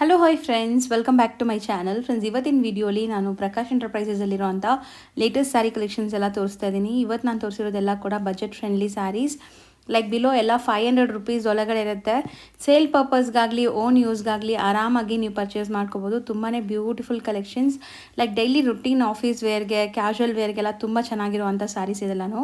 Hello hi friends, welcome back to my channel. Friends, ಇವತ್ತಿನ ವಿಡಿಯೋಲಿ ನಾನು ಪ್ರಕಾಶ್ ಎಂಟರ್ಪ್ರೈಸಸಲ್ಲಿರುವಂಥ ಲೇಟೆಸ್ಟ್ ಸ್ಯಾರಿ ಕಲೆಕ್ಷನ್ಸ್ ಎಲ್ಲ ತೋರಿಸ್ತಾ ಇದ್ದೀನಿ. ಇವತ್ತು ನಾನು ತೋರಿಸಿರೋದೆಲ್ಲ ಕೂಡ budget friendly saris. Like below ಎಲ್ಲ 500 ರುಪೀಸ್ ಒಳಗಡೆ ಇರುತ್ತೆ. ಸೇಲ್ ಪರ್ಪಸ್ಗಾಗಲಿ ಓನ್ ಯೂಸ್ಗಾಗಲಿ ಆರಾಮಾಗಿ ನೀವು ಪರ್ಚೇಸ್ ಮಾಡ್ಕೋಬೋದು. ತುಂಬಾ beautiful collections. Like daily routine office ವೇರ್ಗೆ, ಕ್ಯಾಶುವಲ್ ವೇರ್ಗೆಲ್ಲ ತುಂಬ ಚೆನ್ನಾಗಿರುವಂಥ ಸ್ಯಾರೀಸ್ ಇದೆಲ್ಲನೂ.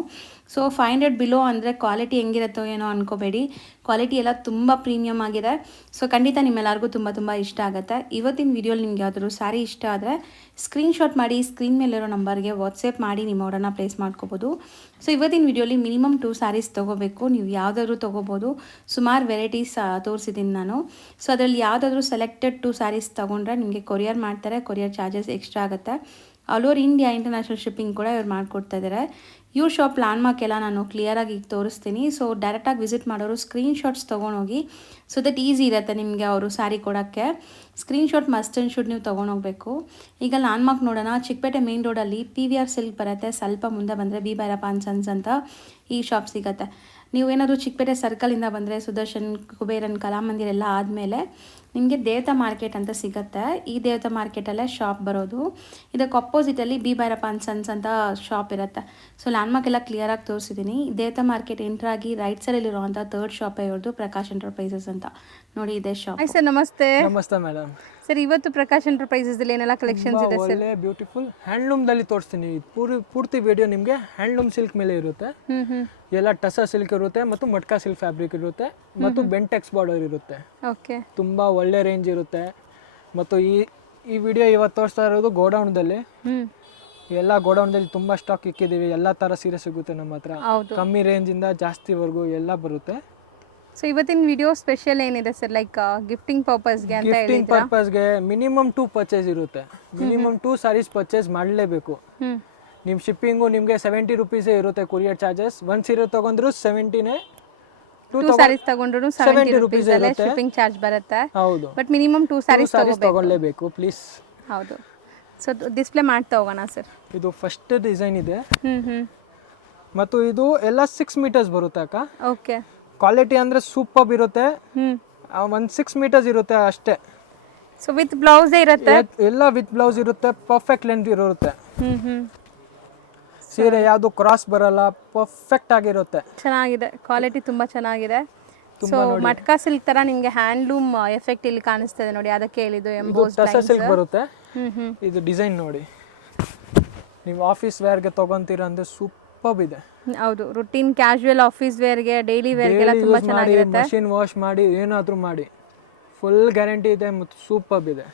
ಸೊ 500 ಬಿಲೋ ಅಂದರೆ ಕ್ವಾಲಿಟಿ ಹೆಂಗಿರುತ್ತೋ ಏನೋ ಅನ್ಕೋಬೇಡಿ. ಕ್ವಾಲಿಟಿ ಎಲ್ಲ ತುಂಬ ಪ್ರೀಮಿಯಮ್ ಆಗಿದೆ. ಸೊ ಖಂಡಿತ ನಿಮ್ಮೆಲ್ಲರಿಗೂ ತುಂಬ ತುಂಬ ಇಷ್ಟ ಆಗುತ್ತೆ. ಇವತ್ತಿನ ವಿಡಿಯೋಲಿ ನಿಮ್ಗೆ ಯಾವ್ದಾದ್ರು ಸ್ಯಾರಿ ಇಷ್ಟ ಆದರೆ ಸ್ಕ್ರೀನ್ಶಾಟ್ ಮಾಡಿ ಸ್ಕ್ರೀನ್ ಮೇಲಿರೋ ನಂಬರ್ಗೆ ವಾಟ್ಸಪ್ ಮಾಡಿ ನಿಮ್ಮ ಆರ್ಡರ್ನ ಪ್ಲೇಸ್ ಮಾಡ್ಕೋಬೋದು. ಸೊ ಇವತ್ತಿನ ವಿಡಿಯೋಲಿ ಮಿನಿಮಮ್ 2 ಸ್ಯಾರೀಸ್ ತೊಗೋಬೇಕು. ನೀವು ಯಾವುದಾದ್ರೂ ತೊಗೋಬೋದು. ಸುಮಾರು ವೆರೈಟೀಸ್ ತೋರಿಸಿದ್ದೀನಿ ನಾನು. ಸೊ ಅದರಲ್ಲಿ ಯಾವುದಾದ್ರೂ ಸೆಲೆಕ್ಟೆಡ್ 2 ಸ್ಯಾರೀಸ್ ತೊಗೊಂಡ್ರೆ ನಿಮಗೆ ಕೊರಿಯರ್ ಮಾಡ್ತಾರೆ. ಕೊರಿಯರ್ ಚಾರ್ಜಸ್ ಎಕ್ಸ್ಟ್ರಾ ಆಗುತ್ತೆ. All over India international shipping ಕೂಡ ಇವ್ರು ಮಾಡಿಕೊಡ್ತಾ ಇದ್ದಾರೆ. ಇವ್ರ ಶಾಪ್ ಲ್ಯಾಂಡ್ಮಾರ್ಕ್ ಎಲ್ಲ ನಾನು ಕ್ಲಿಯರಾಗಿ ಈಗ ತೋರಿಸ್ತೀನಿ. ಸೊ ಡೈರೆಕ್ಟಾಗಿ ವಿಸಿಟ್ ಮಾಡೋರು ಸ್ಕ್ರೀನ್ಶಾಟ್ಸ್ ತೊಗೊಂಡೋಗಿ. ಸೊ ದಟ್ ಈಸಿ ಇರುತ್ತೆ ನಿಮಗೆ ಅವರು ಸ್ಯಾರಿ ಕೊಡೋಕ್ಕೆ. ಸ್ಕ್ರೀನ್ಶಾಟ್ ಮಸ್ಟ್ ಆ್ಯಂಡ್ ಶುಡ್ ನೀವು ತೊಗೊಂಡೋಗ್ಬೇಕು. ಈಗ ಲ್ಯಾಂಡ್ಮಾರ್ಕ್ ನೋಡೋಣ. ಚಿಕ್ಕಪೇಟೆ ಮೇನ್ ರೋಡಲ್ಲಿ PVR ಸಿಲ್ಕ್ ಬರುತ್ತೆ. ಸ್ವಲ್ಪ ಮುಂದೆ ಬಂದರೆ ಬಿ ಭೈರಪ್ಪ ಆ್ಯಂಡ್ ಸನ್ಸ್ ಅಂತ ಈ ಶಾಪ್ ಸಿಗುತ್ತೆ. ನೀವು ಏನಾದರೂ ಚಿಕ್ಕಪೇಟೆ ಸರ್ಕಲಿಂದ ಬಂದರೆ ಸುದರ್ಶನ್, ಕುಬೇರನ್, ಕಲಾಮಂದಿರ ಎಲ್ಲ ಆದಮೇಲೆ ನಿಮಗೆ ದೇವತಾ ಮಾರ್ಕೆಟ್ ಅಂತ ಸಿಗುತ್ತೆ. ಈ ದೇವತಾ ಮಾರ್ಕೆಟಲ್ಲೇ ಶಾಪ್ ಬರೋದು. ಇದಕ್ಕೆ ಅಪೋಸಿಟಲ್ಲಿ ಬಿ ಭೈರಪ್ಪ ಆ್ಯಂಡ್ ಸನ್ಸ್ ಅಂತ ಶಾಪ್ ಇರುತ್ತೆ. ಸೊ ಲ್ಯಾಂಡ್ಮಾರ್ಕ್ ಎಲ್ಲ ಕ್ಲಿಯರಾಗಿ ತೋರಿಸಿದ್ದೀನಿ. ದೇವತಾ ಮಾರ್ಕೆಟ್ ಎಂಟ್ರಾಗಿ ರೈಟ್ ಸೈಡಲ್ಲಿರುವಂಥ 3rd ಶಾಪೇ ಇವ್ರದ್ದು, ಪ್ರಕಾಶ್ ಎಂಟರ್ಪ್ರೈಸಸ್ ಅಂತ. ನೋಡಿ ಇದೆ ಶಾಪ್. ಹಾಯ್ ಸರ್, ನಮಸ್ತೆ. ನಮಸ್ತೆ ಮೇಡಮ್. ಸರ್, ಇವತ್ತು ಪ್ರಕಾಶ್ ಎಂಟರ್ಪ್ರೈಸಸ್ ಅಲ್ಲಿ ಏನೆಲ್ಲ ಕಲೆಕ್ಷನ್ಸ್ ಇದೆ ಸರ್? ಒಳ್ಳೆ ಬ್ಯೂಟಿಫುಲ್ ಹ್ಯಾಂಡ್ಲೂಮ್ದಲ್ಲಿ ತೋರಿಸ್ತೀನಿ. ಪೂರ್ತಿ ವಿಡಿಯೋ ನಿಮಗೆ ಹ್ಯಾಂಡ್ಲೂಮ್ ಸಿಲ್ಕ್ ಮೇಲೆ ಇರುತ್ತೆ. ಎಲ್ಲ ಟಸ ಸಿಲ್ಕ್ ಇರುತ್ತೆ ಮತ್ತು ಮಟ್ಕಾ ಸಿಲ್ಕ್ ಫ್ಯಾಬ್ರಿಕ್ ಇರುತ್ತೆ ಮತ್ತು ಬೆಂಟೆಕ್ಸ್ ಬಾರ್ಡರ್ ಇರುತ್ತೆ. ಓಕೆ, ತುಂಬ ಒಳ್ಳೆ ರೇಂಜ್ ಇರುತ್ತೆ. ಮತ್ತು ಈ ವಿಡಿಯೋ ಇವತ್ತು ತೋರಿಸ್ತಾ ಇರೋದು ಗೋಡೌನ್ದಲ್ಲಿ. ಎಲ್ಲ ಗೋಡೌನ್ದಲ್ಲಿ ತುಂಬ ಸ್ಟಾಕ್ ಇಕ್ಕಿದ್ದೀವಿ. ಎಲ್ಲ ಥರ ಸೀರೆ ಸಿಗುತ್ತೆ ನಮ್ಮ ಹತ್ರ. ಕಮ್ಮಿ ರೇಂಜಿಂದ ಜಾಸ್ತಿವರೆಗೂ ಎಲ್ಲ ಬರುತ್ತೆ. ಸೊ ಇವತ್ತಿನ ವಿಡಿಯೋ ಸ್ಪೆಷಲ್ ಏನಿದೆ ಸರ್? ಲೈಕ್ ಗಿಫ್ಟಿಂಗ್ ಪರ್ಪಸ್ಗೆ ಅಂತ ಹೇಳಿದ್ರಾ? ಗಿಫ್ಟಿಂಗ್ ಪರ್ಪಸ್ಗೆ ಮಿನಿಮಮ್ 2 ಪರ್ಚೇಸ್ ಇರುತ್ತೆ. ಮಿನಿಮಮ್ 2 ಸ್ಯಾರೀಸ್ ಪರ್ಚೇಸ್ ಮಾಡಲೇಬೇಕು. ನಿಮ್ಮ ಶಿಪ್ಪಿಂಗು ನಿಮಗೆ 70 ರುಪೀಸೇ ಇರುತ್ತೆ ಕೊರಿಯರ್ ಚಾರ್ಜಸ್. ಒಂದು ಸೀರೆ ತೊಗೊಂಡ್ರು 70ನೇ. 2 ಸ್ಯಾರೀಸ್ ತಗೊಂಡ್ರು 70 ರುಪೀಸ್ ಅಲ್ಲೇ ಶಿಪ್ಪಿಂಗ್ ಚಾರ್ಜ್ ಬರುತ್ತೆ. ಹೌದು, ಬಟ್ ಮಿನಿಮಮ್ 2 ಸ್ಯಾರೀಸ್ ತಗೊಳ್ಳೇಬೇಕು ಪ್ಲೀಸ್. ಹೌದು. ಸೊ ಡಿಸ್ಪ್ಲೇ ಮಾಡ್ತಾ ಹೋಗೋಣ ಸರ್. ಇದು ಫಸ್ಟ್ ಡಿಸೈನ್ ಇದೆ. ಮತ್ತು ಇದು ಎಲ್ಲ 6 ಮೀಟರ್ಸ್ ಬರುತ್ತೆ ಅಕ್ಕ. ಓಕೆ, ಕ್ವಾಲಿಟಿ ಅಂದರೆ ಸೂಪರ್ ಇರುತ್ತೆ. ಒಂದು 6 ಮೀಟರ್ಸ್ ಇರುತ್ತೆ ಅಷ್ಟೇ. ಸೊ ವಿತ್ ಬ್ಲೌಸ್ ಇರುತ್ತೆ? ಎಲ್ಲ ವಿತ್ ಬ್ಲೌಸ್ ಇರುತ್ತೆ. ಪರ್ಫೆಕ್ಟ್ ಲೆಂತ್ ಇರುತ್ತೆ. ಸೀರೆ ಯಾವುದು ಕ್ರಾಸ್ ಬರಲ್ಲ, ಪರ್ಫೆಕ್ಟ್ ಆಗಿರುತ್ತೆ. ಚೆನ್ನಾಗಿದೆ, ಕ್ವಾಲಿಟಿ ತುಂಬಾ ಚೆನ್ನಾಗಿದೆ. ಸೊ ಮಟ್ಕಾ ಸಿಲ್ಕ್ ತರ ನಿಮಗೆ ಹ್ಯಾಂಡ್ಲೂಮ್ ಎಫೆಕ್ಟ್ ಇಲ್ಲಿ ಕಾಣಿಸ್ತದೆ ನೋಡಿ, ಅದಕ್ಕೆ ಹೇಳಿದ್ದು ಎಂಬೋಸ್ಡ್ ಟಸ ಸಿಲ್ಕ್ ಬರುತ್ತೆ. ಇದು ಡಿಸೈನ್ ನೋಡಿ, ನೀವು ಆಫೀಸ್ ವೇರ್ಗೆ ತಗೊಂತೀರ ಅಂದ್ರೆ ಸೂಪರ್ ಇದೆ. ಹೌದು, ರುಟೀನ್ ಕ್ಯಾಶುವಲ್ ಆಫೀಸ್ ವೇರ್ಗೆ, ಡೈಲಿ ವೇರ್ಗೆಲ್ಲ ತುಂಬಾ ಚೆನ್ನಾಗಿರುತ್ತೆ. ಮಷಿನ್ ವಾಶ್ ಮಾಡಿ ಏನಾದರೂ ಮಾಡಿ ಫುಲ್ ಗ್ಯಾರಂಟಿ ಇದೆ ಮತ್ತು ಸೂಪರ್ ಇದೆ.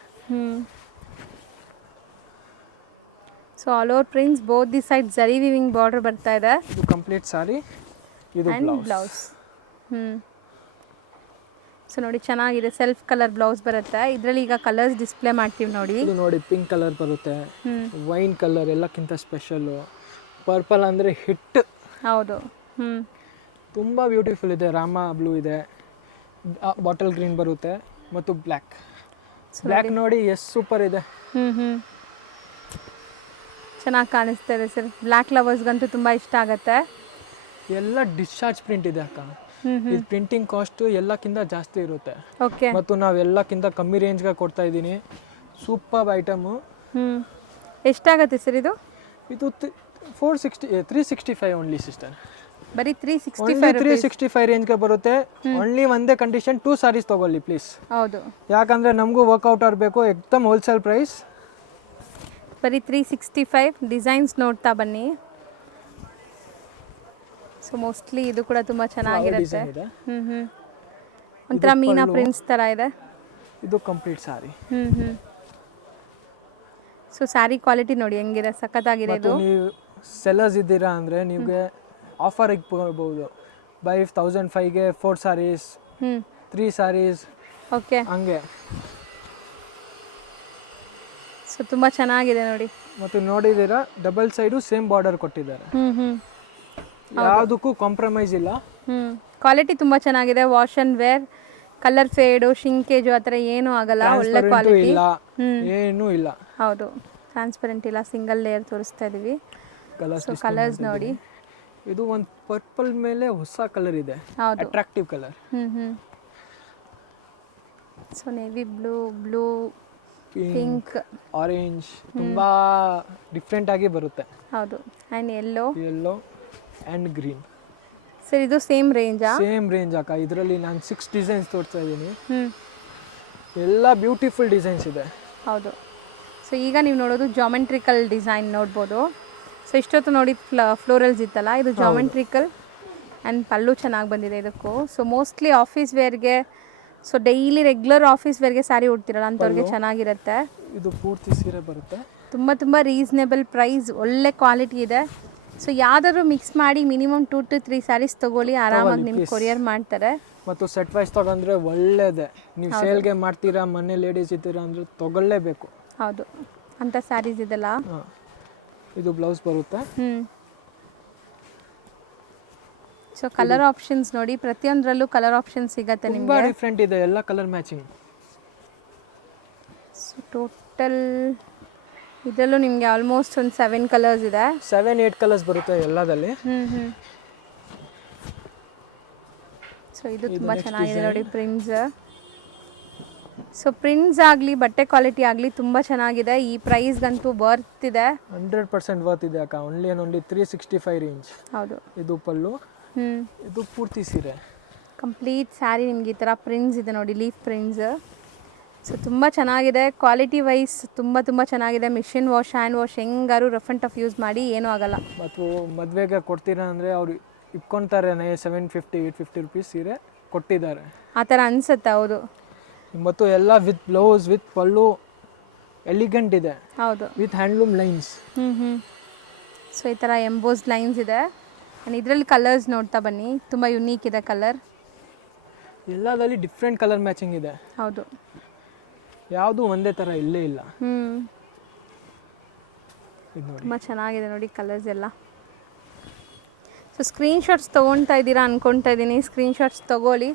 So all over prints, both the side ಜರಿ ವಿವಿಂಗ್ ಬಾರ್ಡರ್ ಬರ್ತಾ ಇದೆ. ಇದು ಕಂಪ್ಲೀಟ್ ಸಾರಿ, ಇದು ಬ್ಲೌಸ್. ಸೊ ನೋಡಿ, ಚೆನ್ನಾಗಿದೆ. ಸೆಲ್ಫ್ ಕಲರ್ ಬ್ಲೌಸ್ ಬರುತ್ತೆ. ಇದರಲ್ಲಿ ಈಗ ಕಲರ್ಸ್ ಡಿಸ್ಪ್ಲೇ ಮಾಡ್ತೀವಿ ನೋಡಿ. ಇದು ನೋಡಿ, ಪಿಂಕ್ ಕಲರ್ ಬರುತ್ತೆ, ವೈನ್ ಕಲರ್ ಎಲ್ಲಕ್ಕಿಂತ ಸ್ಪೆಷಲ್ಲು. ಪರ್ಪಲ್ ಅಂದರೆ ಹಿಟ್. ಹೌದು. ತುಂಬ ಬ್ಯೂಟಿಫುಲ್ ಇದೆ. ರಾಮ ಬ್ಲೂ ಇದೆ, ಬಾಟಲ್ ಗ್ರೀನ್ ಬರುತ್ತೆ ಮತ್ತು ಬ್ಲ್ಯಾಕ್ ನೋಡಿ ಎಷ್ಟು ಸೂಪರ್ ಇದೆ. ಚೆನ್ನಾಗಿ ಕಾಣಿಸ್ತಾ ಇದೆ ಸರ್. ಬ್ಲ್ಯಾಕ್ ಲವರ್ಸ್ಗಂತೂ ತುಂಬ ಇಷ್ಟ ಆಗುತ್ತೆ. ಎಲ್ಲ ಡಿಸ್ಚಾರ್ಜ್ ಪ್ರಿಂಟ್ ಇದೆ ಅಕ್ಕ. ಇದು ಪ್ರಿಂಟಿಂಗ್ ಕಾಸ್ಟು ಎಲ್ಲಕ್ಕಿಂತ ಜಾಸ್ತಿ ಇರುತ್ತೆ. ಓಕೆ, ಮತ್ತು ನಾವು ಎಲ್ಲಕ್ಕಿಂತ ಕಮ್ಮಿ ರೇಂಜ್ಗೆ ಕೊಡ್ತಾ ಇದ್ದೀನಿ. Super item. ಎಷ್ಟಾಗುತ್ತೆ ಸರ್ ಇದು? ಇದು 365 ಓನ್ಲಿ ಸಿಸ್ಟರ್. ಬರೀ 365 ರೇಂಜ್ಗೆ ಬರುತ್ತೆ. ಓನ್ಲಿ ಒಂದೇ ಕಂಡೀಷನ್, 2 ಸ್ಯಾರೀಸ್ ತೊಗೊಳ್ಳಿ ಪ್ಲೀಸ್. ಹೌದು, ಯಾಕಂದರೆ ನಮಗೂ ವರ್ಕೌಟ್ ಆಗಬೇಕು. ಎಕ್ದಮ್ ಹೋಲ್ಸೇಲ್ ಪ್ರೈಸ್. ಬರೀ 365. ಡಿಸೈನ್ಸ್ ನೋಡ್ತಾ ಬನ್ನಿ. ಸೊ ಮೋಸ್ಟ್ಲಿ ಇದು ಕೂಡ ತುಂಬ ಚೆನ್ನಾಗಿರುತ್ತೆ. ಒಂಥರ ಮೀನಾ ಪ್ರಿಂಟ್ಸ್ ಥರ ಇದೆ. ಇದು complete sari. So sari quality ನೋಡಿ ಹೆಂಗಿದೆ, ಸಖತ್ತಾಗಿದೆ. ಇದು ನೀವು ಸೆಲ್ಲರ್ಸ್ ಇದ್ದೀರಾ ಅಂದರೆ ನಿಮಗೆ ಆಫರ್ ಇಟ್ಕೊಳ್ಬೋದು. ಬೈ 1005ಗೆ 4 ಸ್ಯಾರೀಸ್, 3 ಸ್ಯಾರೀಸ್. ಓಕೆ, ಹಂಗೆ. ಸೊ ತುಂಬ ಚೆನ್ನಾಗಿದೆ ನೋಡಿ. ಮತ್ತು ನೋಡಿದ್ದೀರಾ, ಡಬಲ್ ಸೈಡು ಸೇಮ್ ಬಾರ್ಡರ್ ಕೊಟ್ಟಿದ್ದಾರೆ. ಯಾವುದಕ್ಕೂ ಕಾಂಪ್ರಮೈಸ್ ಇಲ್ಲ. ಕ್ವಾಲಿಟಿ ತುಂಬ ಚೆನ್ನಾಗಿದೆ. ವಾಶ್ ಅಂಡ್ ವೇರ್, ಕಲರ್ ಫೇಡು, ಶಿಂಕೇಜು ಆ ಥರ ಏನೂ ಆಗಲ್ಲ. ಒಳ್ಳೆ ಕ್ವಾಲಿಟಿ ಇಲ್ಲ, ಏನೂ ಇಲ್ಲ. ಹೌದು, ಟ್ರಾನ್ಸ್ಪರೆಂಟ್ ಇಲ್ಲ. ಸಿಂಗಲ್ ಲೇಯರ್ ತೋರಿಸ್ತಾ ಇದೀವಿ. ಸೊ ಕಲರ್ಸ್ ನೋಡಿ. ಇದು ಒಂದು ಪರ್ಪಲ್ ಮೇಲೆ ಹೊಸ ಕಲರ್ ಇದೆ, attractive colour. So navy blue pink orange ತುಂಬಾ ಡಿಫ್ರೆಂಟ್ ಆಗಿ ಬರುತ್ತೆ. ಹೌದು, and yellow and green. Sir ಇದು ಸೇಮ್ ರೇಂಜಾ? ಸೇಮ್ ರೇಂಜ್ ಅಕ್ಕ. ಇದರಲ್ಲಿ ನಾನು 6 ಡಿಸೈನ್ಸ್ ತೋರಿಸ್ತಾ ಇದ್ದೀನಿ. ಹ್ಞೂ, ಎಲ್ಲ ಬ್ಯೂಟಿಫುಲ್ ಡಿಸೈನ್ಸ್ ಇದೆ. ಹೌದು. ಸೊ ಈಗ ನೀವು ನೋಡೋದು ಜಾಮೆಟ್ರಿಕಲ್ ಡಿಸೈನ್ ನೋಡ್ಬೋದು. ಸೊ ಇಷ್ಟೊತ್ತು ನೋಡಿ ಫ್ಲೋರಲ್ಸ್ ಇತ್ತಲ್ಲ, ಇದು ಜಾಮೆಟ್ರಿಕಲ್ ಆ್ಯಂಡ್ ಪಲ್ಲು ಚೆನ್ನಾಗಿ ಬಂದಿದೆ ಇದಕ್ಕೂ. ಸೊ ಮೋಸ್ಟ್ಲಿ ಆಫೀಸ್ ವೇರ್ಗೆ, ಸೊ ಡೈಲಿ ರೆಗ್ಯುಲರ್ ಆಫೀಸ್ ವೇರ್ಗೆ ಸ್ಯಾರಿ ಉಡ್ತಿರಲ್ಲ ಅಂಥವ್ರಿಗೆ ಚೆನ್ನಾಗಿರುತ್ತೆ. ಇದು ಪೂರ್ತಿ ಸೀರೆ ಬರುತ್ತೆ. ತುಂಬ ರೀಸನೇಬಲ್ ಪ್ರೈಸ್, ಒಳ್ಳೆ ಕ್ವಾಲಿಟಿ ಇದೆ. ಸೊ ಯಾವ್ದಾದ್ರು ಮಿಕ್ಸ್ ಮಾಡಿ ಮಿನಿಮಮ್ 2 to 3 ಸ್ಯಾರೀಸ್ ತೊಗೊಳ್ಳಿ, ಆರಾಮಾಗಿ ನಿಮ್ಗೆ ಕೊರಿಯರ್ ಮಾಡ್ತಾರೆ. ಮತ್ತು ಸೆಟ್ ವೈಸ್ ತೊಗೊಂಡ್ರೆ ಒಳ್ಳೇದೇ. ನೀವು ಸೇಲ್ಗೆ ಮಾಡ್ತೀರಾ, ಮನೆ ಲೇಡೀಸ್ ಇದ್ದೀರಾ ಅಂದರೆ ತೊಗೊಳ್ಳೇಬೇಕು. ಹೌದು, ಅಂಥ ಸ್ಯಾರೀಸ್ ಇದೆಲ್ಲ. ಇದು ಬ್ಲೌಸ್ ಬರುತ್ತೆ. ಸೊ ಕಲರ್ ಆಪ್ಷನ್ಸ್ ನೋಡಿ, ಪ್ರತಿಯೊಂದರಲ್ಲೂ ಕಲರ್ ಆಪ್ಷನ್ ಸಿಗತ್ತೆ ನಿಮಗೆ. ತುಂಬಾ ಡಿಫ್ರೆಂಟ್ ಇದೆ, ಎಲ್ಲ ಕಲರ್ ಮ್ಯಾಚಿಂಗ್. ಸೊ ಟೋಟಲ್ ಇದರಲ್ಲೂ ನಿಮಗೆ ಆಲ್ಮೋಸ್ಟ್ ಒಂದು 7 ಕಲರ್ಸ್ ಇದೆ. 7-8 ಕಲರ್ಸ್ ಬರುತ್ತೆ ಎಲ್ಲದಲ್ಲಿ. ಸೊ ಇದು ತುಂಬ ಚೆನ್ನಾಗಿದೆ ನೋಡಿ ಪ್ರಿಂಟ್ಸ್. ಸೊ ಪ್ರಿಂಟ್ಸ್ ಆಗಲಿ ಬಟ್ಟೆ ಕ್ವಾಲಿಟಿ ಆಗಲಿ ತುಂಬ ಚೆನ್ನಾಗಿದೆ. ಈ ಪ್ರೈಸ್ಗಂತೂ ವರ್ತ್ ಇದೆ, 100% ವರ್ತ್ ಇದೆ ಅಕ್ಕ. Only 365 range. ಹೌದು. ಇದು ಪಲ್ಲು, ಇದು ಪೂರ್ತಿ ಸೀರೆ. ಕಂಪ್ಲೀಟ್ ಸ್ಯಾರಿ ನಿಮ್ಗೆ ಈ ಥರ ಪ್ರಿಂಟ್ಸ್ ಇದೆ ನೋಡಿ, ಲೀಫ್ ಪ್ರಿಂಟ್ಸ್. ಸೊ ತುಂಬ ಚೆನ್ನಾಗಿದೆ, ಕ್ವಾಲಿಟಿ ವೈಸ್ ತುಂಬ ಚೆನ್ನಾಗಿದೆ. ಮಿಷಿನ್ ವಾಶ್, ಹ್ಯಾಂಡ್ ವಾಶ್ ಹೆಂಗಾರು ರಫ್ ಆ್ಯಂಡ್ ಟಫ್ ಯೂಸ್ ಮಾಡಿ ಏನೂ ಆಗಲ್ಲ. ಮತ್ತು ಮದುವೆಗೆ ಕೊಡ್ತೀರಾ ಅಂದರೆ ಅವ್ರು ಇಟ್ಕೊತಾರೆ 750-850 ರುಪೀಸ್ ಸೀರೆ ಕೊಟ್ಟಿದ್ದಾರೆ ಆ ಥರ ಅನಿಸುತ್ತೆ. ಹೌದು. ಮತ್ತು ಎಲ್ಲ with blouse with pallu elegant ಇದೆ. ಹೌದು, ವಿತ್ ಹ್ಯಾಂಡ್ಲೂಮ್ ಲೈನ್ಸ್. ಸೊ ಈ ಥರ ಎಂಬೋಸ್ಡ್ ಲೈನ್ಸ್ ಇದೆ. ಆ್ಯಂಡ್ ಇದರಲ್ಲಿ ಕಲರ್ಸ್ ನೋಡ್ತಾ ಬನ್ನಿ, ತುಂಬ ಯುನೀಕ್ ಇದೆ ಕಲರ್. ಎಲ್ಲದಲ್ಲಿ ಡಿಫ್ರೆಂಟ್ ಕಲರ್ ಮ್ಯಾಚಿಂಗ್ ಇದೆ. ಹೌದು, ಯಾವುದು ಒಂದೇ ಥರ ಇಲ್ಲೇ ಇಲ್ಲ. ತುಂಬ ಚೆನ್ನಾಗಿದೆ ನೋಡಿ ಕಲರ್ಸ್ ಎಲ್ಲ. ಸೊ ಸ್ಕ್ರೀನ್ಶಾಟ್ಸ್ ತೊಗೊಳ್ತಾ ಇದ್ದೀರಾ ಅಂದ್ಕೊಳ್ತಾ ಇದ್ದೀನಿ. ಸ್ಕ್ರೀನ್ಶಾಟ್ಸ್ ತೊಗೊಳ್ಳಿ.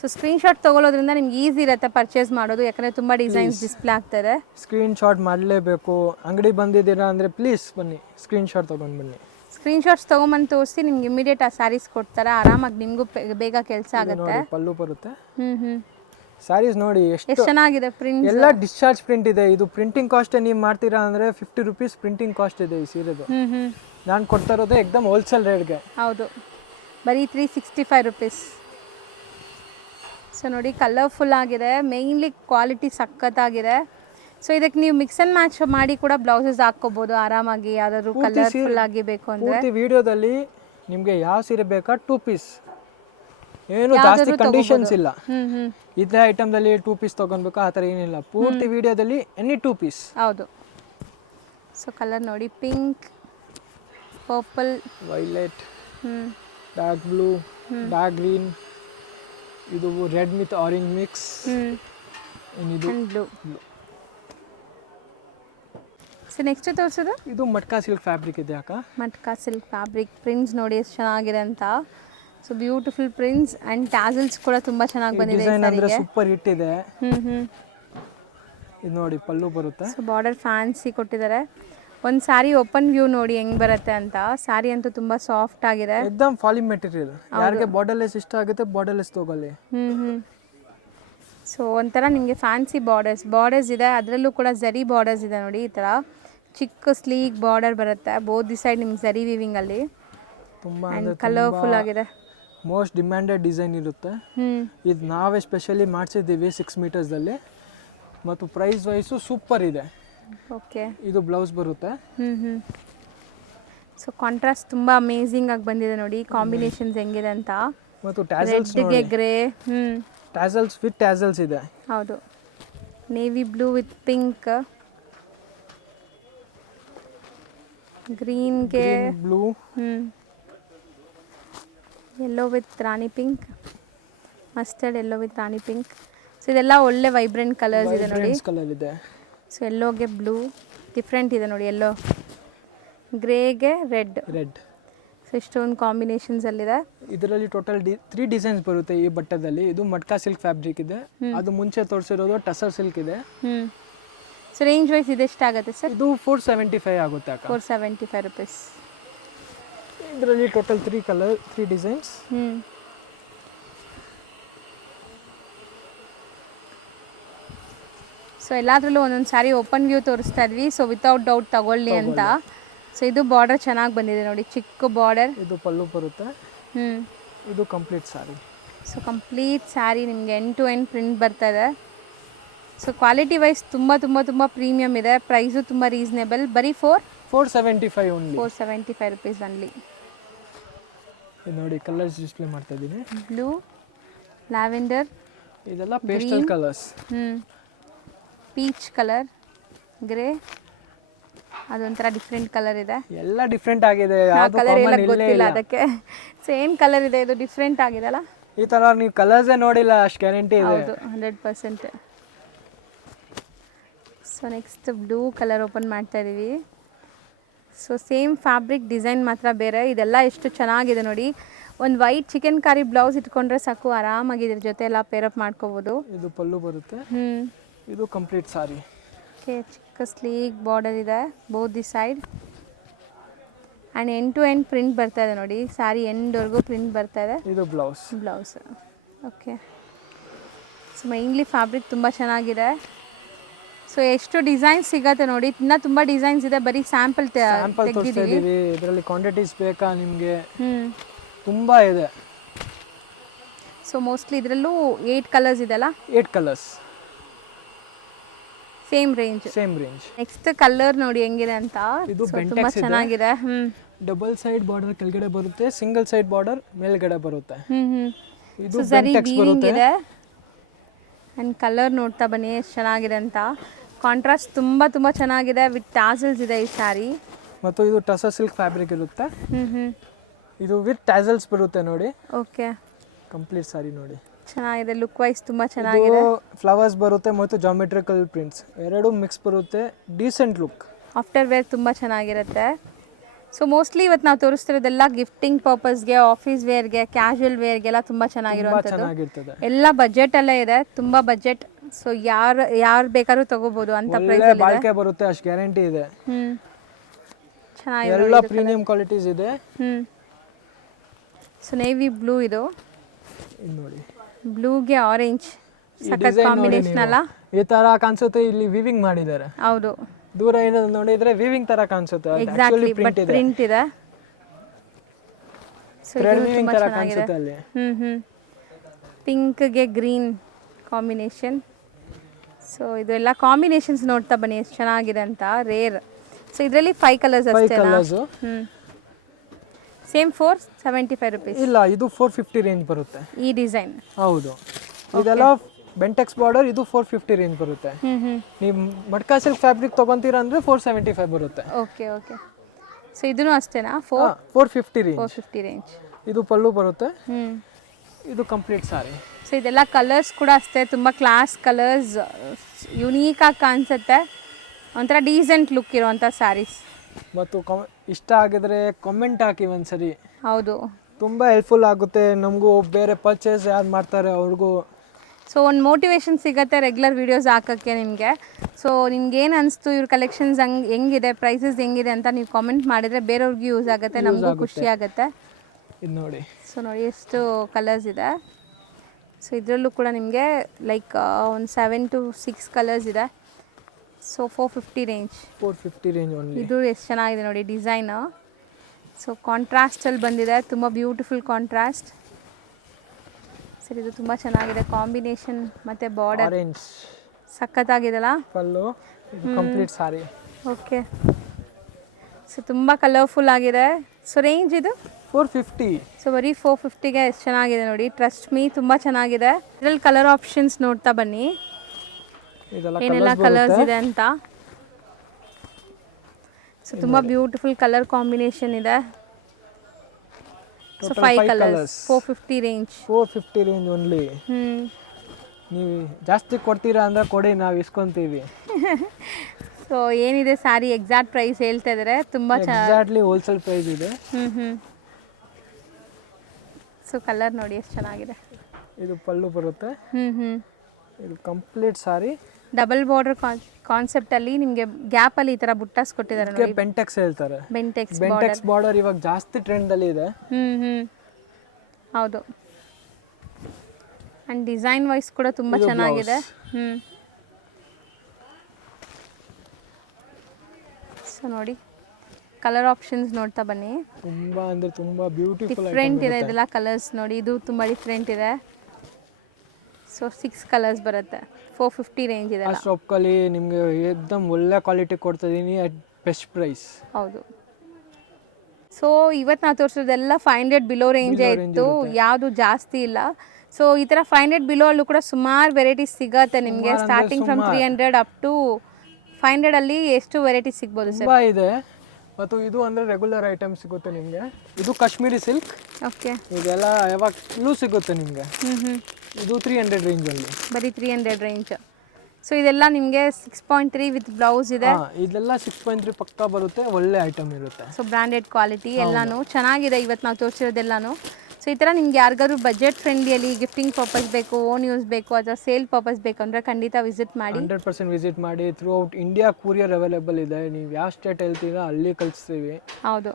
ಸೊ ಸ್ಕ್ರೀನ್ಶಾಟ್ ತೊಗೊಳ್ಳೋದ್ರಿಂದ ನಿಮ್ಗೆ ಈಸಿ ಇರುತ್ತೆ ಪರ್ಚೇಸ್ ಮಾಡೋದು, ಯಾಕಂದರೆ ತುಂಬ ಡಿಸೈನ್ಸ್ ಡಿಸ್ಪ್ಲೇ ಆಗ್ತಾಯಿದೆ. ಸ್ಕ್ರೀನ್ಶಾಟ್ ಮಾಡಲೇಬೇಕು. ಅಂಗಡಿ ಬಂದಿದ್ದೀರಾ ಅಂದರೆ ಪ್ಲೀಸ್ ಬನ್ನಿ, ಸ್ಕ್ರೀನ್ಶಾಟ್ ತೊಗೊಂಡು ಬನ್ನಿ. ಸ್ಕ್ರೀನ್ಶಾಟ್ಸ್ ತೊಗೊಂಬಂದು ತೋರಿಸಿ ನಿಮ್ಗೆ ಇಮಿಡಿಯೇಟ್ ಆ ಸ್ಯಾರೀಸ್ ಕೊಡ್ತಾರೆ. ಆರಾಮಾಗಿ ನಿಮಗೂ ಬೇಗ ಕೆಲಸ ಆಗುತ್ತೆ. ಪಲ್ಲು ಬರುತ್ತೆ. ಸ್ಯಾರೀಸ್ ನೋಡಿ ಎಷ್ಟು ಚೆನ್ನಾಗಿದೆ ಪ್ರಿಂಟ್. ಎಲ್ಲ ಡಿಸ್ಚಾರ್ಜ್ ಪ್ರಿಂಟ್ ಇದೆ. ಇದು ಪ್ರಿಂಟಿಂಗ್ ಕಾಸ್ಟ್ ನೀವು ಮಾಡ್ತೀರಾ ಅಂದರೆ 50 ರುಪೀಸ್ ಪ್ರಿಂಟಿಂಗ್ ಕಾಸ್ಟ್ ಇದೆ ಈ ಸೀರೆದು. ನಾನು ಕೊಡ್ತಾ ಇರೋದು ಎಕ್ದಮ್ ಹೋಲ್ಸೇಲ್ ರೇಟ್ಗೆ. ಹೌದು, ಬರೀ 365 ರುಪೀಸ್. ಸೊ ನೋಡಿ ಕಲರ್ಫುಲ್ ಆಗಿದೆ, ಮೇಯ್ನ್ಲಿ ಕ್ವಾಲಿಟಿ ಸಖತ್ತಾಗಿದೆ. ಸೊ ಇದಕ್ಕೆ ನೀವು ಮಿಕ್ಸ್ ಆ್ಯಂಡ್ ಮ್ಯಾಚ್ ಮಾಡಿ ಕೂಡ ಬ್ಲೌಸಸ್ ಹಾಕ್ಕೋಬೋದು ಆರಾಮಾಗಿ, ಯಾವ್ದಾದ್ರು ಕಲರ್ಫುಲ್ ಆಗಿ ಬೇಕು ಅಂದರೆ. ಪೂರ್ತಿ ವಿಡಿಯೋದಲ್ಲಿ ನಿಮಗೆ ಯಾವ ಸೀರೆ ಬೇಕಾ 2 ಪೀಸ್, ಏನು ಜಾಸ್ತಿ ಕಂಡೀಷನ್ಸ್ ಇಲ್ಲ. ಇದೇ ಐಟಮ್ದಲ್ಲಿ 2 ಪೀಸ್ ತೊಗೊಳ್ಬೇಕು ಆ ಥರ ಏನಿಲ್ಲ. ಪೂರ್ತಿ ವಿಡಿಯೋದಲ್ಲಿ ಎನಿ 2 ಪೀಸ್. ಹೌದು. ಸೊ ಕಲರ್ ನೋಡಿ, pink, purple, violet, dark blue, dark green, ಇದು ರೆಡ್ ವಿತ್ ಆರೆಂಜ್ ಮಿಕ್ಸ್, ಇದು ಬ್ಲೂ. ಸೊ ನೆಕ್ಸ್ಟ್ ತೋರಿಸೋದು ಇದು ಮಟ್ಕಾ ಸಿಲ್ಕ್ ಫ್ಯಾಬ್ರಿಕ್ ಇದೆ ಅಕ್ಕ. ಮಟ್ಕಾ ಸಿಲ್ಕ್ ಫ್ಯಾಬ್ರಿಕ್ ಪ್ರಿಂಟ್ಸ್ ನೋಡಿ ಎಷ್ಟು ಚೆನ್ನಾಗಿದೆ ಅಂತ. So beautiful prints and tassels ಕೂಡ ತುಂಬ ಚೆನ್ನಾಗಿ ಬಂದಿದೆ. ಡಿಸೈನ್ ಅಂದರೆ ಸೂಪರ್ ಹಿಟ್ ಇದೆ. ಇದು ನೋಡಿ ಪಲ್ಲು ಬರುತ್ತೆ. ಸೊ ಬಾರ್ಡರ್ ಫ್ಯಾನ್ಸಿ ಕೊಟ್ಟಿದ್ದಾರೆ. ಒಂದು ಸ್ಯಾರಿ ಓಪನ್ ವ್ಯೂ ನೋಡಿ ಹೆಂಗೆ ಬರುತ್ತೆ ಅಂತ. ಸ್ಯಾರಿ ಅಂತೂ ತುಂಬ ಸಾಫ್ಟ್ ಆಗಿದೆ, ಎಕ್ದಮ್ ಫಾಲಿಂಗ್ ಮೆಟೀರಿಯಲ್. ಯಾರಿಗೆ ಬಾರ್ಡರ್ಲೆಸ್ ಇಷ್ಟ ಆಗುತ್ತೆ ಬಾರ್ಡರ್ಲೆಸ್ ತಗೊಳ್ಳಿ. ಸೊ ಒಂಥರ ನಿಮಗೆ ಫ್ಯಾನ್ಸಿ ಬಾರ್ಡರ್ಸ್ ಇದೆ. ಅದರಲ್ಲೂ ಕೂಡ ಝರಿ ಬಾರ್ಡರ್ಸ್ ಇದೆ ನೋಡಿ. ಈ ಥರ ಚಿಕ್ಕ ಸ್ಲೀಕ್ ಬಾರ್ಡರ್ ಬರುತ್ತೆ ಬೋತ್ ದಿ ಸೈಡ್ ನಿಮ್ಗೆ ಝರಿ ವಿವಿಂಗಲ್ಲಿ. ತುಂಬ ಕಲರ್ಫುಲ್ ಆಗಿದೆ. ಮೋಸ್ಟ್ ಡಿಮ್ಯಾಂಡೆಡ್ ಡಿಸೈನ್ ಇರುತ್ತೆ. ಇದು ನಾವೇ ಸ್ಪೆಷಲಿ ಮಾಡಿಸಿದ್ದೀವಿ 6 ಮೀಟರ್ಸ್ದಲ್ಲಿ. ಮತ್ತು ಪ್ರೈಸ್ ವೈಸು ಸೂಪರ್ ಇದೆ. ಓಕೆ, ಇದು ಬ್ಲೌಸ್ ಬರುತ್ತೆ. ಸೊ ಕಾಂಟ್ರಾಸ್ಟ್ ತುಂಬ ಅಮೇಝಿಂಗ್ ಆಗಿ ಬಂದಿದೆ ನೋಡಿ, ಕಾಂಬಿನೇಷನ್ಸ್ ಹೆಂಗಿದೆ ಅಂತ. ಮತ್ತು ಟ್ಯಾಸಲ್ಸ್ ರೆಡ್ಗೆ ಗ್ರೇ, ಟ್ಯಾಸಲ್ಸ್ ವಿತ್ ಟ್ಯಾಸಲ್ಸ್ ಇದೆ. ಹೌದು, ನೇವಿ ಬ್ಲೂ ವಿತ್ ಪಿಂಕ್, ಗ್ರೀನ್ಗೆ blue, yellow with rani pink, mustard yellow with rani pink. So ಇದೆಲ್ಲ ಒಳ್ಳೆ ವೈಬ್ರೆಂಟ್ ಕಲರ್ಸ್ ಇದೆ ನೋಡಿ. ಕಲರ್ ಇದೆ. ಸೊ ಯೆಲ್ಲೋಗೆ ಬ್ಲೂ ಡಿಫ್ರೆಂಟ್ ಇದೆ ನೋಡಿ, ಯೆಲ್ಲೋ, ಗ್ರೇಗೆ ರೆಡ್. ಸೊ ಇಷ್ಟೊಂದು ಕಾಂಬಿನೇಷನ್ಸಲ್ಲಿದೆ. ಇದರಲ್ಲಿ ಟೋಟಲ್ 3 ಡಿಸೈನ್ಸ್ ಬರುತ್ತೆ ಈ ಬಟ್ಟೆದಲ್ಲಿ. ಇದು ಮಟ್ಕಾ ಸಿಲ್ಕ್ ಫ್ಯಾಬ್ರಿಕ್ ಇದೆ. ಅದು ಮುಂಚೆ ತೋರಿಸಿರೋದು ಟಸರ್ ಸಿಲ್ಕ್ ಇದೆ. ಸೊ ರೇಂಜ್ ವೈಸ್ ಇದೆಷ್ಟಾಗುತ್ತೆ ಸರ್? ಇದು 475 ಆಗುತ್ತೆ ಅಕ್ಕ. 475 ರುಪೀಸ್. ಇದರಲ್ಲಿ ಟೋಟಲ್ 3 ಡಿಸೈನ್ಸ್. ಸೊ ಎಲ್ಲಾದ್ರಲ್ಲೂ ಒಂದೊಂದು ಸಾರಿ ಓಪನ್ ವ್ಯೂ ತೋರಿಸ್ತಾ ಇದ್ವಿ, ಸೊ ವಿತೌಟ್ ಡೌಟ್ ತಗೊಳ್ಳಿ ಅಂತ. ಸೊ ಇದು ಬಾರ್ಡರ್ ಚೆನ್ನಾಗಿ ಬಂದಿದೆ ನೋಡಿ, ಚಿಕ್ಕ ಬಾರ್ಡರ್. ಇದು ಪಲ್ಲು ಬರುತ್ತೆ. ಇದು complete sari. So complete sari ನಿಮಗೆ ಎಂಡ್ ಟು ಎಂಡ್ ಪ್ರಿಂಟ್ ಬರ್ತಾ ಇದೆ. ಸೊ ಕ್ವಾಲಿಟಿ ವೈಸ್ ತುಂಬ ತುಂಬ ತುಂಬ ಪ್ರೀಮಿಯಮ್ ಇದೆ. ಪ್ರೈಸು ತುಂಬ ರೀಸನೇಬಲ್. ಬರೀ 475 ಓನ್ಲಿ. 475 rupees only. ನೋಡಿ ಕಲರ್ಸ್ ಡಿಸ್ಪ್ಲೇ ಮಾಡ್ತಾ ಇದ್ದೀನಿ. ಬ್ಲೂ, ಲ್ಯಾವೆಂಡರ್, ಇದೆಲ್ಲ pastel colours. Peach colour, grey, ಅದೊಂಥರ ಡಿಫ್ರೆಂಟ್ ಕಲರ್ ಇದೆ. ಎಲ್ಲ ಡಿಫ್ರೆಂಟ್ ಆಗಿದೆ, ಕಲರ್ ಎಲ್ಲ ಗೊತ್ತಿಲ್ಲ ಅದಕ್ಕೆ. ಸೇಮ್ ಕಲರ್ ಇದೆ, ಇದು ಡಿಫ್ರೆಂಟ್ ಆಗಿದೆ ಅಲ್ಲ. ಈ ತರ ನೀವು ಕಲರ್ಸೇ ನೋಡಿಲ್ಲ ಅಷ್ಟು ಗ್ಯಾರಂಟಿ ಇದೆ. ಹೌದು 100%. So next blue colour open ಮಾಡ್ತಾ ಇದ್ದೀವಿ. ಸೊ ಸೇಮ್ ಫ್ಯಾಬ್ರಿಕ್, ಡಿಸೈನ್ ಮಾತ್ರ ಬೇರೆ. ಇದೆಲ್ಲ ಎಷ್ಟು ಚೆನ್ನಾಗಿದೆ ನೋಡಿ. ಒಂದು ವೈಟ್ ಚಿಕನ್ ಕಾರಿ ಬ್ಲೌಸ್ ಇಟ್ಕೊಂಡ್ರೆ ಸಾಕು, ಆರಾಮಾಗಿ ಇದ್ರ ಜೊತೆ ಎಲ್ಲ ಪೇರಪ್ ಮಾಡ್ಕೋಬೋದು. ಇದು ಪಲ್ಲು ಬರುತ್ತೆ. ಇದು ಕಂಪ್ಲೀಟ್ ಸಾರಿ. ಓಕೆ, ಚಿಕ್ಕ ಸ್ಲೀಕ್ ಬಾರ್ಡರ್ ಇದೆ both the side. And end to end print ಬರ್ತಾ ಇದೆ ನೋಡಿ, ಸ್ಯಾರಿ ಎಂಡ್ವರೆಗೂ ಪ್ರಿಂಟ್ ಬರ್ತಾ ಇದೆ. ಇದು blouse. Okay. So mainly fabric ತುಂಬ ಚೆನ್ನಾಗಿದೆ. ಸೊ ಎಷ್ಟು ಡಿಸೈನ್ಸ್ ಸಿಗತ್ತೆ ನೋಡಿ, ಇನ್ನೂ ತುಂಬ ಡಿಸೈನ್ಸ್ ಇದೆ. ಬರೀ ಸ್ಯಾಂಪಲ್ ತೆಗೆದಿದ್ದೀವಿ. ಇದರಲ್ಲಿ ಕ್ವಾಂಟಿಟೀಸ್ ಬೇಕಾ ನಿಮಗೆ? ತುಂಬ ಇದೆ. ಸೊ ಮೋಸ್ಟ್ಲಿ ಇದರಲ್ಲೂ 8 ಕಲರ್ಸ್ ಇದೆಲ್ಲ. 8 colours. Same range. Next colour ನೋಡಿ ಹೆಂಗಿದೆ ಅಂತ. ಇದು ತುಂಬ ಚೆನ್ನಾಗಿದೆ. ಡಬಲ್ ಸೈಡ್ ಬಾರ್ಡರ್ ಕೆಳಗಡೆ ಬರುತ್ತೆ, ಸಿಂಗಲ್ ಸೈಡ್ ಬಾರ್ಡರ್ ಮೇಲ್ಗಡೆ ಬರುತ್ತೆ. ಇದು ಬೆಂಟೆಕ್ಸ್ ಬರುತ್ತೆ. ಅಂಡ್ ಕಲರ್ ನೋಡ್ತಾ ಬನ್ನಿ ಎಷ್ಟು ಚೆನ್ನಾಗಿದೆ ಅಂತ. ಕಾಂಟ್ರಾಸ್ಟ್ ತುಂಬ ತುಂಬ ಚೆನ್ನಾಗಿದೆ. ವಿತ್ ಟಾಸಲ್ಸ್ ಇದೆ ಈ ಸ್ಯಾರಿ. ಮತ್ತು ಇದು ಟಸರ್ ಸಿಲ್ಕ್ ಫ್ಯಾಬ್ರಿಕ್ ಇರುತ್ತೆ. ಇದು ವಿತ್ ಟಾಸಲ್ಸ್ ಬರುತ್ತೆ ನೋಡಿ. ಓಕೆ, ಕಂಪ್ಲೀಟ್ ಸಾರಿ ನೋಡಿ, ಚೆನ್ನಾಗಿದೆ. ಲುಕ್ ವೈಸ್ ತುಂಬ ಚೆನ್ನಾಗಿದೆ. ಫ್ಲವರ್ಸ್ ಬರುತ್ತೆ ಮತ್ತು ಜಾಮೆಟ್ರಿಕಲ್ ಪ್ರಿಂಟ್ಸ್ ಎರಡು ಮಿಕ್ಸ್ ಬರುತ್ತೆ. Decent look. ಆಫ್ಟರ್ ವೇರ್ ತುಂಬ ಚೆನ್ನಾಗಿರುತ್ತೆ. ಸೊ ಮೋಸ್ಟ್ಲಿ ಇವತ್ತು ನಾವು ತೋರಿಸ್ತಿರೋದೆಲ್ಲ ಗಿಫ್ಟಿಂಗ್ ಪರ್ಪಸ್ಗೆ, ಆಫೀಸ್ ವೇರ್ಗೆ, ಕ್ಯಾಶುವಲ್ ವೇರ್ಗೆಲ್ಲ ತುಂಬ ಚೆನ್ನಾಗಿರುವಂಥದ್ದು. ಎಲ್ಲ ಬಜೆಟಲ್ಲೇ ಇದೆ, ತುಂಬ ಬಜೆಟ್. ಸೊ ಯಾರು ಬೇಕಾದ್ರೂ ತಗೋಬೋದು ಅಂತ ಪ್ರೈಸ್ ಬಾಳಿಕೆ ಬರುತ್ತೆ, ಅಷ್ಟು ಗ್ಯಾರಂಟಿ ಇದೆ. ಚೆನ್ನಾಗಿದೆ. ಎಲ್ಲ ಪ್ರೀಮಿಯಂ ಕ್ವಾಲಿಟೀಸ್ ಇದೆ. ಸೊ ನೇವಿ ಬ್ಲೂ ಇದು ನೋಡಿ, ಬ್ಲೂಗೆ ಆರೆಂಜ್ ಸಖತ್ ಕಾಂಬಿನೇಷನ್ ಅಲ್ಲ. ಈ ತರ ಕಾಣಿಸುತ್ತೆ. ಇಲ್ಲಿ ವಿವಿಂಗ್ ಮಾಡಿದ್ದಾರೆ. ಹೌದು, ದೂರ ಏನಾದ್ರು ನೋಡಿದ್ರೆ ವಿವಿಂಗ್ ತರ ಕಾಣಿಸುತ್ತೆ. ಎಕ್ಸಾಕ್ಟ್ಲಿ, ಬಟ್ ಪ್ರಿಂಟ್ ಇದೆ. ಸೊ ಥ್ರೆಡ್ ವಿವಿಂಗ್ ತರ ಕಾಣಿಸುತ್ತೆ ಅಲ್ಲಿ. ಪಿಂಕ್ಗೆ ಗ್ರೀನ್ ಕಾಂಬಿನೇಷನ್. ಸೊ ಇದೆಲ್ಲ ಕಾಂಬಿನೇಷನ್ಸ್ ನೋಡ್ತಾ ಬನ್ನಿ ಎಷ್ಟು ಚೆನ್ನಾಗಿದೆ ಅಂತ. ರೇರ್. ಸೊ ಇದರಲ್ಲಿ 5 ಕಲರ್ಸ್ ಅಷ್ಟೇ. Same 475 rupees. ಇಲ್ಲ, ಇದು 450 ರೇಂಜ್ ಬರುತ್ತೆ ಈ ಡಿಸೈನ್. ಹೌದು, ಇದೆಲ್ಲ ಬೆಂಟೆಕ್ಸ್ ಬಾರ್ಡರ್. ಇದು 450 ರೇಂಜ್ ಬರುತ್ತೆ. ನೀವು ಮಡ್ಕಾ ಸಿಲ್ಕ್ ಫ್ಯಾಬ್ರಿಕ್ ತಗೊಂತೀರಾ ಅಂದ್ರೆ 475 ಬರುತ್ತೆ. ಓಕೆ. ಸೊ ಇದೂ ಅಷ್ಟೇನಾ? 450 ರೇಂಜ್. ಇದು ಪಲ್ಲು ಬರುತ್ತೆ. ಇದು ಕಂಪ್ಲೀಟ್ ಸಾರಿ. ಸೊ ಇದೆಲ್ಲ ಕಲರ್ಸ್ ಕೂಡ ಅಷ್ಟೇ, ತುಂಬ ಕ್ಲಾಸ್ ಕಲರ್ಸ್, ಯುನೀಕ್ ಆಗಿ ಕಾಣಿಸುತ್ತೆ. ಒಂಥರ ಡೀಸೆಂಟ್ ಲುಕ್ ಇರುವಂಥ ಸ್ಯಾರೀಸ್. ಮತ್ತು ಇಷ್ಟ ಆಗಿದ್ರೆ ಕಾಮೆಂಟ್ ಹಾಕಿ ಒಂದ್ಸರಿ. ಹೌದು, ತುಂಬ ಹೆಲ್ಪ್ಫುಲ್ ಆಗುತ್ತೆ ನಮಗೂ. ಬೇರೆ ಪರ್ಚೇಸ್ ಯಾರು ಮಾಡ್ತಾರೆ ಅವ್ರಿಗೂ ಸೊ ಒಂದು ಮೋಟಿವೇಶನ್ ಸಿಗುತ್ತೆ ರೆಗ್ಯುಲರ್ ವೀಡಿಯೋಸ್ ಹಾಕೋಕ್ಕೆ ನಿಮಗೆ. ಸೊ ನಿಮ್ಗೆ ಏನು ಅನಿಸ್ತು, ಇವ್ರ ಕಲೆಕ್ಷನ್ಸ್ ಹೆಂಗಿದೆ, ಪ್ರೈಸಸ್ ಹೆಂಗಿದೆ ಅಂತ ನೀವು ಕಾಮೆಂಟ್ ಮಾಡಿದರೆ ಬೇರೆಯವ್ರಿಗೂ ಯೂಸ್ ಆಗುತ್ತೆ, ನಮಗೂ ಖುಷಿ ಆಗುತ್ತೆ. ಇದು ನೋಡಿ. ಸೊ ನೋಡಿ ಎಷ್ಟು ಕಲರ್ಸ್ ಇದೆ. ಸೊ ಇದರಲ್ಲೂ ಕೂಡ ನಿಮಗೆ ಲೈಕ್ ಒಂದು 7 to 6 ಕಲರ್ಸ್ ಇದೆ. So 450 range only. ಇದು ಎಷ್ಟು ಚೆನ್ನಾಗಿದೆ ನೋಡಿ ಡಿಸೈನು. ಸೊ ಕಾಂಟ್ರಾಸ್ಟಲ್ಲಿ ಬಂದಿದೆ, ತುಂಬ ಬ್ಯೂಟಿಫುಲ್ ಕಾಂಟ್ರಾಸ್ಟ್. ಸರಿ, ಇದು ತುಂಬ ಚೆನ್ನಾಗಿದೆ ಕಾಂಬಿನೇಷನ್ ಮತ್ತು ಬಾರ್ಡರ್ ಆರೆಂಜ್ ಸಖತ್ತಾಗಿದೆಲ್ಲ. ಪಲ್ಲು, ಇದು ಕಂಪ್ಲೀಟ್ ಸಾರಿ. ಓಕೆ. ಸೊ ತುಂಬ ಕಲರ್ಫುಲ್ ಆಗಿದೆ. ಸೊ ರೇಂಜ್ ಇದು 450. ಸೊ ಬರೀ 450ಗೆ ಎಷ್ಟು ಚೆನ್ನಾಗಿದೆ ನೋಡಿ. ಟ್ರಸ್ಟ್ ಮೀ, ತುಂಬ ಚೆನ್ನಾಗಿದೆ. ಇದರಲ್ಲಿ ಕಲರ್ ಆಪ್ಷನ್ಸ್ ನೋಡ್ತಾ ಬನ್ನಿ ಏನೆಲ್ಲ ಕಲರ್ಸ್ ಇದೆ ಅಂತ. ಸೊ ತುಂಬ ಬ್ಯೂಟಿಫುಲ್ ಕಲರ್ ಕಾಂಬಿನೇಷನ್ ಇದೆ. So 5 colours. 450 range only. ನೀವು ಜಾಸ್ತಿ ಕೊಡ್ತೀರಾ ಅಂದ್ರೆ ಕೊಡಿ, ನಾವು ಇಸ್ಕೊಂತೀವಿ. ಸೊ ಏನಿದೆ ಸ್ಯಾರಿ ಎಕ್ಸಾಕ್ಟ್ ಪ್ರೈಸ್ ಹೇಳ್ತಾ ಇದ್ದಾರೆ. ತುಂಬ ಎಕ್ಸಾಕ್ಟ್ಲಿ ಹೋಲ್ಸೇಲ್ ಪ್ರೈಸ್ ಇದೆ. ಸೊ ಕಲರ್ ನೋಡಿ ಎಷ್ಟು ಚೆನ್ನಾಗಿದೆ. ಇದು ಪಲ್ಲು ಬರುತ್ತೆ. ಇದು ಕಂಪ್ಲೀಟ್ ಸಾರಿ. ಡಬಲ್ ಬಾರ್ಡರ್ ಕಾನ್ಸೆಪ್ಟಲ್ಲಿ ನಿಮಗೆ ಗ್ಯಾಪಲ್ಲಿ ಈ ಥರ ಬುಟ್ಟಾಸ್ ಕೊಟ್ಟಿದ್ದಾರೆ ನೋಡಿ. ಬೆಂಟೆಕ್ಸ್ ಹೇಳ್ತಾರೆ. ಬೆಂಟೆಕ್ಸ್ ಬಾರ್ಡರ್ ಇವಾಗ ಜಾಸ್ತಿ ಟ್ರೆಂಡಲ್ಲಿ ಇದೆ. ಹೌದು. ಆ್ಯಂಡ್ ಡಿಸೈನ್ ವೈಸ್ ಕೂಡ ತುಂಬ ಚೆನ್ನಾಗಿದೆ. ಸೊ ನೋಡಿ ಕಲರ್ ಆಪ್ಷನ್ಸ್ ನೋಡ್ತಾ ಬನ್ನಿ. ತುಂಬ ಅಂದರೆ ತುಂಬ ಬ್ಯೂಟಿಫುಲ್ ಡಿಫ್ರೆಂಟ್ ಇದೆ ಇದೆಲ್ಲ ಕಲರ್ಸ್ ನೋಡಿ. ಇದು ತುಂಬ ಡಿಫ್ರೆಂಟ್ ಇದೆ. ಸೊ 6 ಕಲರ್ಸ್ ಬರುತ್ತೆ. 450 ರೇಂಜ್ ಇದೆ. ಸ್ಟಾಪ್ಕಲ್ಲಿ ನಿಮಗೆ ಏಕ್ದಮ್ ಒಳ್ಳೆ ಕ್ವಾಲಿಟಿ ಕೊಡ್ತಿದ್ದೀನಿ ಅಟ್ ಬೆಸ್ಟ್ ಪ್ರೈಸ್. ಹೌದು. ಸೊ ಇವತ್ತು ನಾವು ತೋರಿಸೋದೆಲ್ಲ 500 ಬಿಲೋ ರೇಂಜೇ ಇತ್ತು, ಯಾವುದು ಜಾಸ್ತಿ ಇಲ್ಲ. ಸೊ ಈ ಥರ 500 ಬಿಲೋ ಅಲ್ಲೂ ಕೂಡ ಸುಮಾರು ವೆರೈಟೀಸ್ ಸಿಗುತ್ತೆ ನಿಮಗೆ. ಸ್ಟಾರ್ಟಿಂಗ್ ಫ್ರಮ್ 300 ಅಪ್ ಟು 500 ಅಲ್ಲಿ ಎಷ್ಟು ವೆರೈಟೀಸ್ ಸಿಗ್ಬೋದು ಸರ್? ತುಂಬ ಇದೆ. ಮತ್ತು ಇದು ಅಂದರೆ ರೆಗ್ಯುಲರ್ ಐಟಮ್ ಸಿಗುತ್ತೆ ನಿಮಗೆ. ಇದು ಕಾಶ್ಮೀರಿ ಸಿಲ್ಕ್. ಓಕೆ. ಇದೆಲ್ಲ ಯಾವಾಗಲೂ ಸಿಗುತ್ತೆ ನಿಮಗೆ. ಇದು 300 ರೇಂಜಲ್ಲಿ. ಬರೀ 300 ರೇಂಜ್. ಸೊ ಇದೆಲ್ಲ ನಿಮಗೆ 6.3 ವಿತ್ ಬ್ಲೌಸ್ ಇದೆ. ಇದೆಲ್ಲ 6.3 ಪಕ್ಕ ಬರುತ್ತೆ. ಒಳ್ಳೆ ಐಟಮ್ ಇರುತ್ತೆ. ಸೊ ಬ್ರ್ಯಾಂಡೆಡ್ ಕ್ವಾಲಿಟಿ ಎಲ್ಲಾನು ಚೆನ್ನಾಗಿದೆ ಇವತ್ತು ನಾವು ತೋರಿಸಿರೋದೆಲ್ಲಾನು. ಸೊ ಈ ಥರ ನಿಮ್ಗೆ ಯಾರಿಗಾದ್ರು ಬಜೆಟ್ ಫ್ರೆಂಡ್ಲಿಯಲ್ಲಿ ಗಿಫ್ಟಿಂಗ್ ಪರ್ಪಸ್ ಬೇಕು, ಓನ್ ಯೂಸ್ ಬೇಕು ಅಥವಾ ಸೇಲ್ ಪರ್ಪಸ್ ಬೇಕು ಅಂದರೆ ಖಂಡಿತ ವಿಸಿಟ್ ಮಾಡಿ. 100% ವಿಸಿಟ್ ಮಾಡಿ. ಥ್ರೂ ಔಟ್ ಇಂಡಿಯಾ ಕೂರಿಯರ್ ಅವೈಲೇಬಲ್ ಇದೆ. ನೀವು ಯಾವ ಸ್ಟೇಟ್ ಹೇಳ್ತೀರಾ ಅಲ್ಲಿ ಕಳಿಸ್ತೀವಿ. ಹೌದು.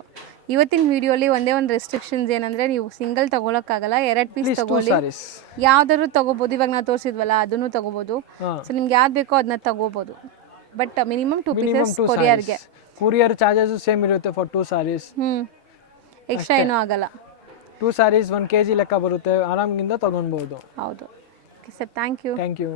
ಇವತ್ತಿನ ವಿಡಿಯೋಲಿ ಒಂದೇ ಒಂದು ರೆಸ್ಟ್ರಿಕ್ಷನ್ಸ್ ಏನಂದರೆ ನೀವು ಸಿಂಗಲ್ ತೊಗೊಳಕ್ಕಾಗಲ್ಲ, 2 ಪೀಸ್ ತೊಗೊಳ್ಳಿ. ಯಾವ್ದಾದ್ರು ತೊಗೋಬೋದು. ಇವಾಗ ನಾವು ತೋರಿಸಿದ್ವಲ್ಲ ಅದನ್ನು ತೊಗೋಬೋದು. ಸೊ ನಿಮ್ಗೆ ಯಾವ್ದು ಬೇಕೋ ಅದನ್ನ ತೊಗೋಬೋದು. ಬಟ್ ಮಿನಿಮಮ್ 2 ಪೀಸಸ್ ಕೊರಿಯರ್ಗೆ. ಕೂರಿಯರ್ ಚಾರ್ಜಸ್ ಸೇಮ್ ಇರುತ್ತೆ ಫಾರ್ 2 ಸಾರೀಸ್. ಎಕ್ಸ್ಟ್ರಾ ಏನೂ ಆಗಲ್ಲ. 2 ಸಾರೀಸ್ 1 kg ಲೆಕ್ಕ ಬರುತ್ತೆ. ಆರಾಮಿಂದ ತೊಗೊಳ್ಬೋದು. ಹೌದು. Okay sir, thank you. Thank you.